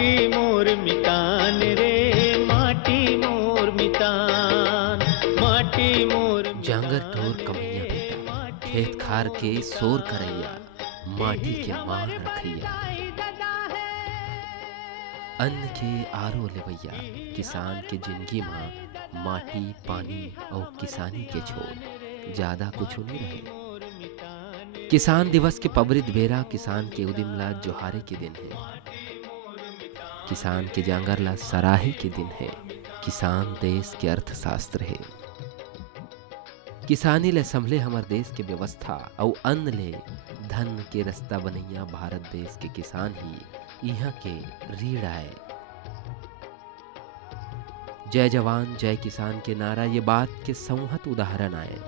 माटी मोर मितान रे, माटी मोर मितान, माटी मोर जांगर ढोर कमैया बेटा, खेत खार के शोर करैया, माटी के मान रखैया। अन्न के आरो लेवैया, किसान के जिंदगी माँ माटी पानी और किसानी के छोड़ ज्यादा कुछ नहीं रहे। किसान दिवस के पबरित बेरा किसान के उदिम ला जोहारे के दिन है। किसान के जांगर ला सराहे के दिन है। किसान देश के अर्थशास्त्र है। किसानी ले संभले हमर देश के व्यवस्था और अन्न ले धन के रास्ता बनैया भारत देश के किसान ही यहाँ के रीढ़ आए। जय जवान जय किसान के नारा ये बात के संहत उदाहरण आए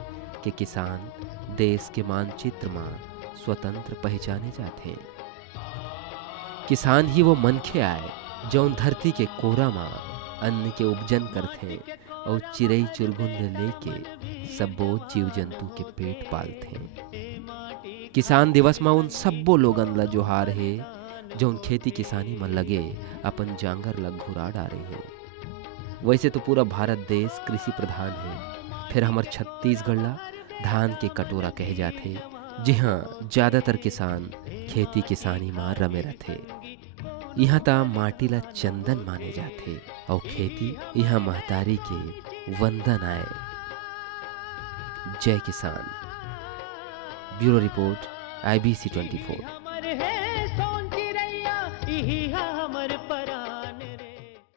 कि किसान देश के मानचित्र में स्वतंत्र पहचाने जाते हैं। किसान ही वो मनखे आए जौन धरती के कोरा माँ अन्न के उपजन करते और चिड़ई चुरगुंद लेके सबो जीव जंतु के पेट पालते। किसान दिवस में उन सबो लोगन ला जोहार है जौन खेती किसानी में लगे अपन जांगर ला घुरा डारे हैं। वैसे तो पूरा भारत देश कृषि प्रधान है, फिर हमार छत्तीसगढ़ ला धान के कटोरा कहे जाते। जी हाँ, ज्यादातर किसान खेती किसानी में रमे रहते। यहाँ ता माटी ला चंदन माने जाते और खेती यहाँ महतारी के वंदन आए। जय किसान। Bureau report IBC 24।